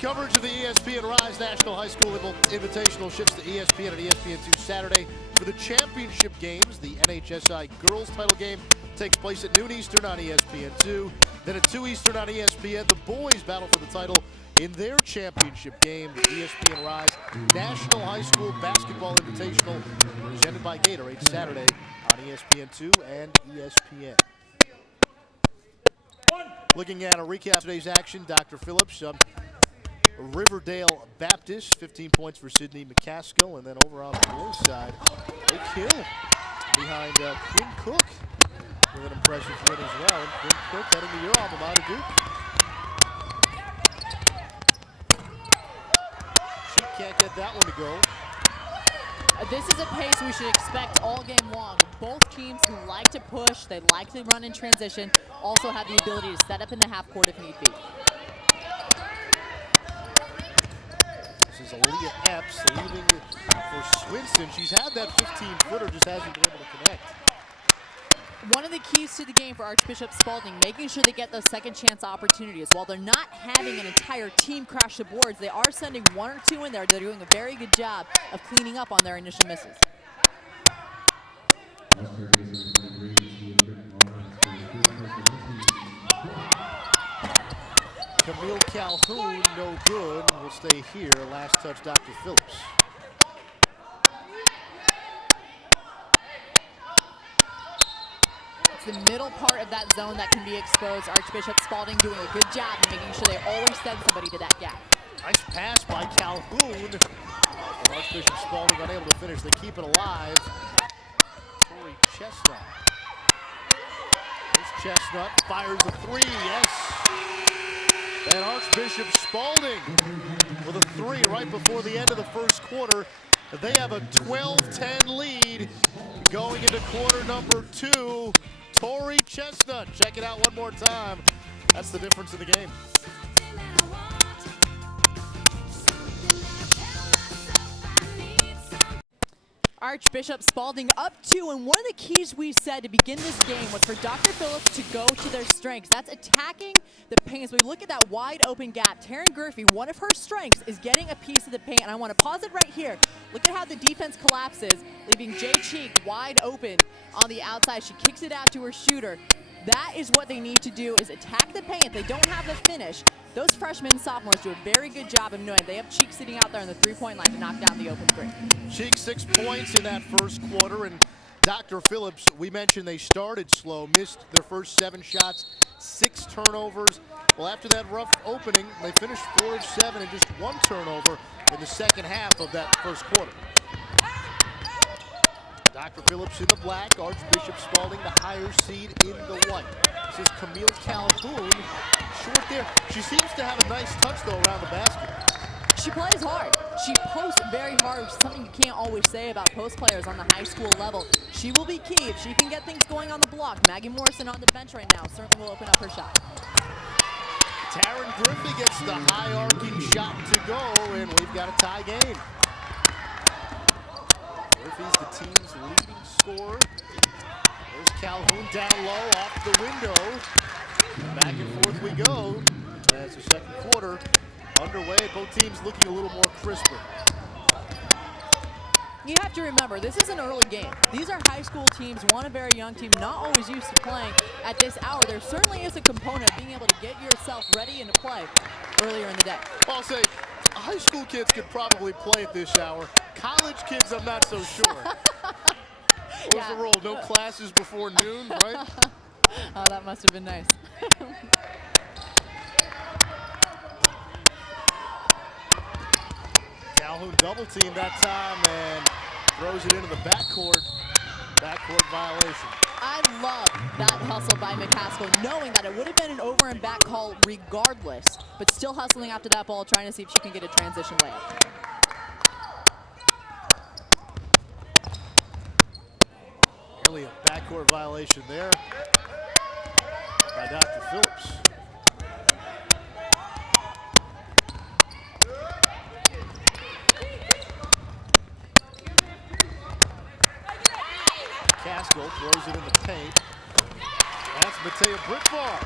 Coverage of the ESPN Rise National High School Invitational shifts to ESPN and ESPN2 Saturday for the championship games. The NHSI girls title game takes place at noon Eastern on ESPN2. Then at 2 Eastern on ESPN, the boys battle for the title in their championship game, the ESPN Rise National High School Basketball Invitational, presented by Gatorade, Saturday on ESPN2 and ESPN. Looking at a recap of today's action, Dr. Phillips, Riverdale Baptist, 15 points for Sydney McCaskill, and then over on the boys' side, Lake Hill behind Quinn Cook with an impressive win as well. And Quinn Cook heading to your alma mater, Duke. She can't get that one to go. This is a pace we should expect all game long. Both teams who like to push, they like to run in transition, also have the ability to set up in the half court if need be. This is Aaliyah Epps leaving for Swinson. She's had that 15-footer, just hasn't been able to connect. One of the keys to the game for Archbishop Spalding, making sure they get those second chance opportunities. While they're not having an entire team crash the boards, they are sending one or two in there. They're doing a very good job of cleaning up on their initial misses. Camille Calhoun, no good, will stay here. Last touch, Dr. Phillips. It's the middle part of that zone that can be exposed. Archbishop Spalding doing a good job of making sure they always send somebody to that gap. Nice pass by Calhoun. And Archbishop Spalding unable to finish. They keep it alive. Tori Chestnut. This Chestnut fires a three, yes. And Archbishop Spalding with a three right before the end of the first quarter. They have a 12-10 lead going into quarter number 2. Tori Chestnut, check it out one more time. That's the difference in the game. Archbishop Spalding up 2, and one of the keys we said to begin this game was for Dr. Phillips to go to their strengths. That's attacking the paint. As we look at that wide open gap, Taryn Griffey, one of her strengths is getting a piece of the paint, and I want to pause it right here. Look at how the defense collapses, leaving Jay Cheek wide open on the outside. She kicks it out to her shooter. That is what they need to do, is attack the paint. If they don't have the finish, those freshmen and sophomores do a very good job of knowing they have Cheek sitting out there on the three-point line to knock down the open three. Cheek 6 points in that first quarter, and Dr. Phillips, we mentioned they started slow, missed their first 7 shots, 6 turnovers. Well, after that rough opening, they finished 4 of 7 and just 1 turnover in the second half of that first quarter. Dr. Phillips in the black, Archbishop Spalding the higher seed in the white. This is Camille Calhoun, short there. She seems to have a nice touch, though, around the basket. She plays hard. She posts very hard, which is something you can't always say about post players on the high school level. She will be key if she can get things going on the block. Maggie Morrison on the bench right now certainly will open up her shot. Taryn Griffey gets the high arcing shot to go, and we've got a tie game. Griffey's the team's leading scorer. There's Calhoun down low off the window. Back and forth we go as the second quarter underway. Both teams looking a little more crisper. You have to remember, this is an early game. These are high school teams, one a very young team, not always used to playing at this hour. There certainly is a component of being able to get yourself ready and to play earlier in the day. I'll say, high school kids could probably play at this hour. College kids, I'm not so sure. What was the rule? No classes before noon, right? Oh, that must have been nice. Calhoun double teamed that time and throws it into the backcourt. Backcourt violation. I love that hustle by McCaskill, knowing that it would have been an over and back call regardless, but still hustling after that ball, trying to see if she can get a transition layup. Nearly a backcourt violation there by Dr. Phillips. Caskill throws it in the paint. That's Matea Britvar.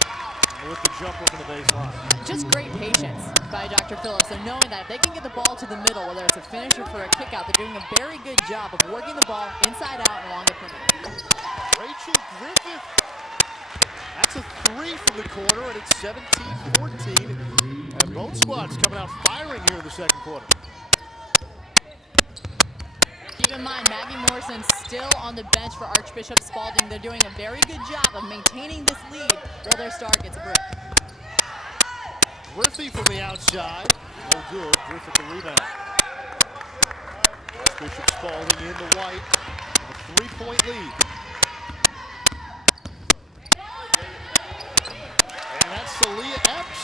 with the jumper from the baseline. Just great patience by Dr. Phillips. So knowing that if they can get the ball to the middle, whether it's a finish or for a kick out, they're doing a very good job of working the ball inside out and along the perimeter. Rachel Griffith. That's a three from the corner, and it's 17-14. And both squads coming out firing here in the second quarter. Keep in mind, Maggie Morrison still on the bench for Archbishop Spalding. They're doing a very good job of maintaining this lead while their star gets a break. Griffey from the outside. No good. Griffith the rebound. Archbishop Spalding in the white. A 3-point lead. And that's Celia Epps.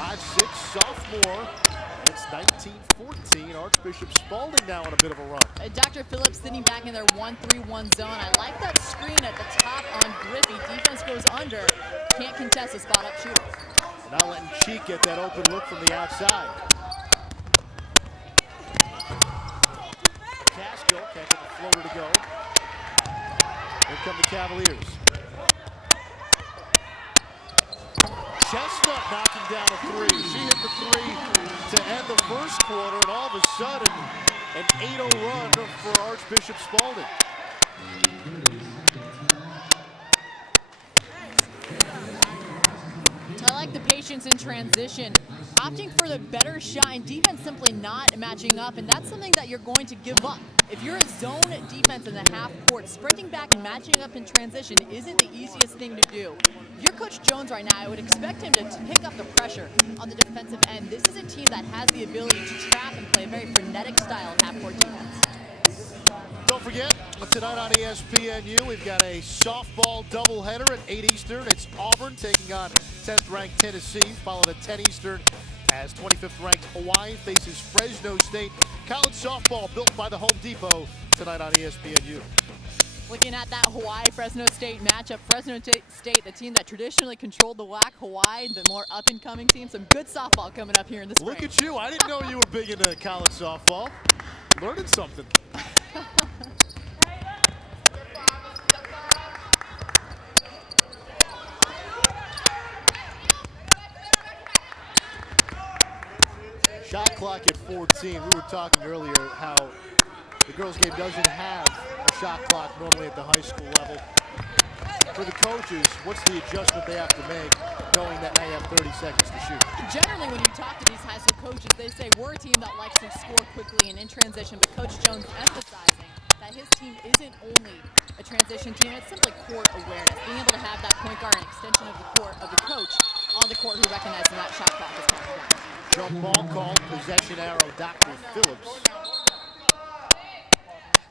5'6" sophomore. It's 19-14. Archbishop Spalding now on a bit of a run. Dr. Phillips sitting back in their 1-3-1 zone. I like that screen at the top on Griffey. Defense goes under. Can't contest a spot-up shooter. Now letting Cheek get that open look from the outside. Caskill can't get the floater to go. Here come the Cavaliers. Chestnut knocking down a three. She hit the three to end the first quarter, and all of a sudden, an 8-0 run for Archbishop Spalding. I like the patience in transition, opting for the better shot and defense simply not matching up, and that's something that you're going to give up. If you're in zone defense in the half court, sprinting back and matching up in transition isn't the easiest thing to do. If you're Coach Jones right now, I would expect him to pick up the pressure on the defensive end. This is a team that has the ability to trap and play a very frenetic style of half court defense. Don't forget, tonight on ESPNU, we've got a softball doubleheader at 8 Eastern. It's Auburn taking on 10th-ranked Tennessee, followed at 10 Eastern as 25th-ranked Hawaii faces Fresno State. College softball built by the Home Depot tonight on ESPNU. Looking at that Hawaii-Fresno State matchup, Fresno State, the team that traditionally controlled the WAC, Hawaii, the more up-and-coming team. Some good softball coming up here in the spring. Look at you. I didn't know you were big into college softball. Learning something. Shot clock at 14. We were talking earlier how the girls' game doesn't have a shot clock normally at the high school level. For the coaches, what's the adjustment they have to make knowing that now you have 30 seconds to shoot? Generally, when you talk to these high school coaches, they say we're a team that likes to score quickly and in transition, but Coach Jones emphasizing that his team isn't only a transition team, it's simply court awareness. Being able to have that point guard and extension of the court of the coach on the court who recognizes that shot clock is counting down. Jump ball called, possession arrow, Dr. Phillips.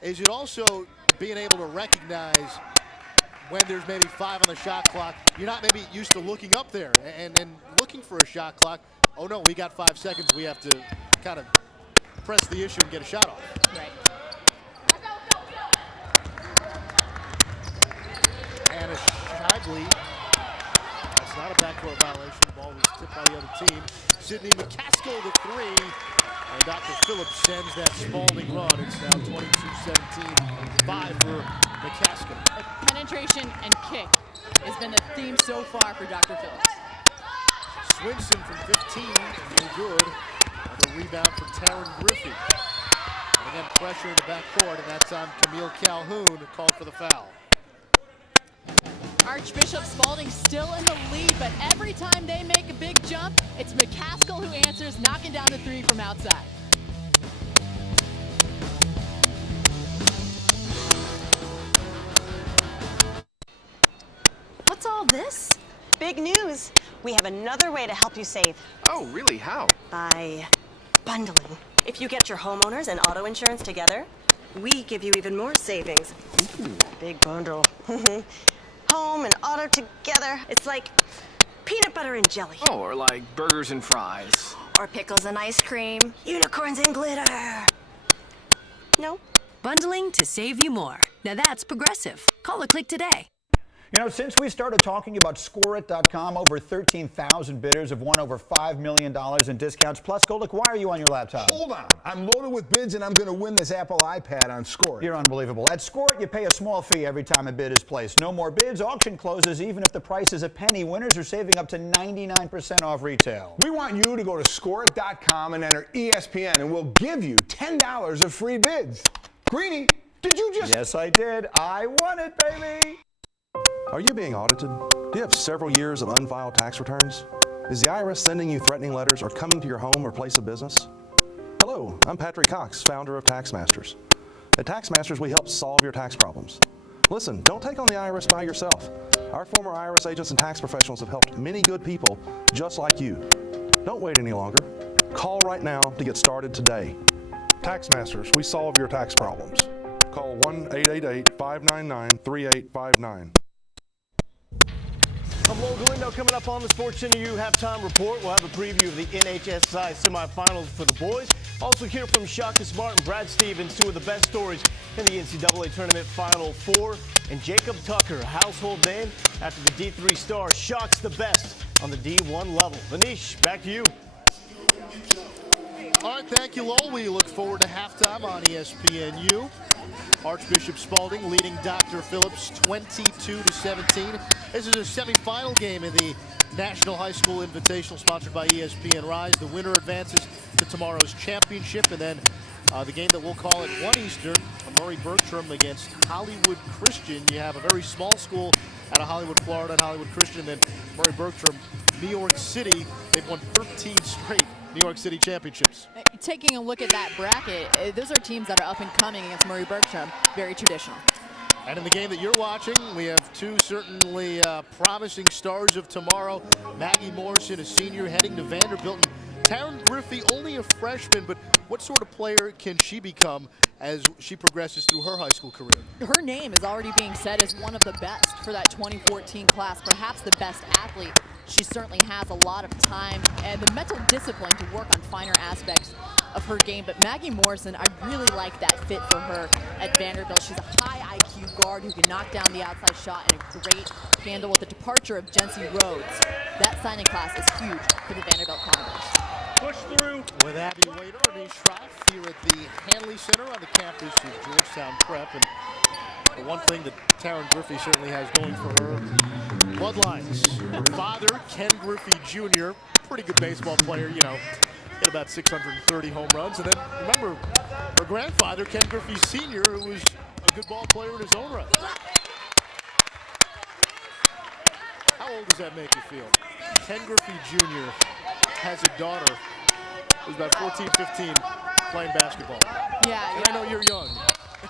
Is it also being able to recognize when there's maybe 5 on the shot clock, you're not maybe used to looking up there and looking for a shot clock. Oh no, we got 5 seconds. We have to kind of press the issue and get a shot off. Right. Anna Shibley. That's not a backcourt violation. The ball was tipped by the other team. Sydney McCaskill the three. And Dr. Phillips sends that Spalding run. It's now 22-17, 5 for McCaskill. Penetration and kick has been the theme so far for Dr. Phillips. Swinson from 15, no good. And the rebound for Taryn Griffey. And again, pressure in the backcourt, and that's on Camille Calhoun, called for the foul. Archbishop Spalding still in the lead, but every time they make a big jump, it's McCaskill who answers, knocking down the three from outside. What's all this? Big news. We have another way to help you save. Oh, really? How? By bundling. If you get your homeowners and auto insurance together, we give you even more savings. Ooh. Big bundle. Home and auto together. It's like peanut butter and jelly. Oh, or like burgers and fries. Or pickles and ice cream. Unicorns and glitter. No? Bundling to save you more. Now that's Progressive. Call or click today. You know, since we started talking about ScoreIt.com, over 13,000 bidders have won over $5 million in discounts. Plus, Goldick, why are you on your laptop? Hold on. I'm loaded with bids, and I'm going to win this Apple iPad on ScoreIt. You're unbelievable. At ScoreIt, you pay a small fee every time a bid is placed. No more bids. Auction closes even if the price is a penny. Winners are saving up to 99% off retail. We want you to go to ScoreIt.com and enter ESPN, and we'll give you $10 of free bids. Greeny, did you just... Yes, I did. I won it, baby. Are you being audited? Do you have several years of unfiled tax returns? Is the IRS sending you threatening letters or coming to your home or place of business? Hello, I'm Patrick Cox, founder of TaxMasters. At TaxMasters, we help solve your tax problems. Listen, don't take on the IRS by yourself. Our former IRS agents and tax professionals have helped many good people just like you. Don't wait any longer. Call right now to get started today. TaxMasters, we solve your tax problems. Call 1-888-599-3859. I'm Logan Lindo. Coming up on the Sports Center U halftime report, we'll have a preview of the NHSI semifinals for the boys. Also hear from Shaka Smart and Brad Stevens, two of the best stories in the NCAA Tournament Final Four. And Jacob Tucker, a household name after the D3 star shocks the best on the D1 level. Manish, back to you. All right, thank you, Lowell. We look forward to halftime on ESPNU. Archbishop Spalding leading Dr. Phillips 22-17. This is a semifinal game in the National High School Invitational sponsored by ESPN Rise. The winner advances to tomorrow's championship, and then the game that we'll call at 1 Eastern, Murray Bertram against Hollywood Christian. You have a very small school out of Hollywood, Florida, and Hollywood Christian, and then Murray Bertram, New York City. They've won 13 straight New York City championships. Taking a look at that bracket, those are teams that are up and coming against Murray Bertram. Very traditional. And in the game that you're watching, we have two certainly promising stars of tomorrow. Maggie Morrison, a senior, heading to Vanderbilt. And Taryn Griffey, only a freshman, but what sort of player can she become as she progresses through her high school career? Her name is already being said as one of the best for that 2014 class, perhaps the best athlete. She certainly has a lot of time and the mental discipline to work on finer aspects of her game. But Maggie Morrison, I really like that fit for her at Vanderbilt. She's a high IQ guard who can knock down the outside shot and a great handle. With the departure of Jency Rhodes, that signing class is huge for the Vanderbilt Commodores. Push through. With Abby Wader and Denise Schroff here at the Hanley Center on the campus of Georgetown Prep. And the one thing that Taryn Griffey certainly has going for her, bloodlines. Her father, Ken Griffey Jr., pretty good baseball player, you know, hit about 630 home runs. And then remember her grandfather, Ken Griffey Sr., who was a good ball player in his own right. How old does that make you feel? Ken Griffey Jr. has a daughter who's about 14, 15, playing basketball. Yeah, And I know you're young.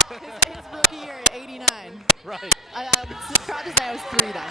His rookie year at 89. Right. I'm proud to say I was 3 then.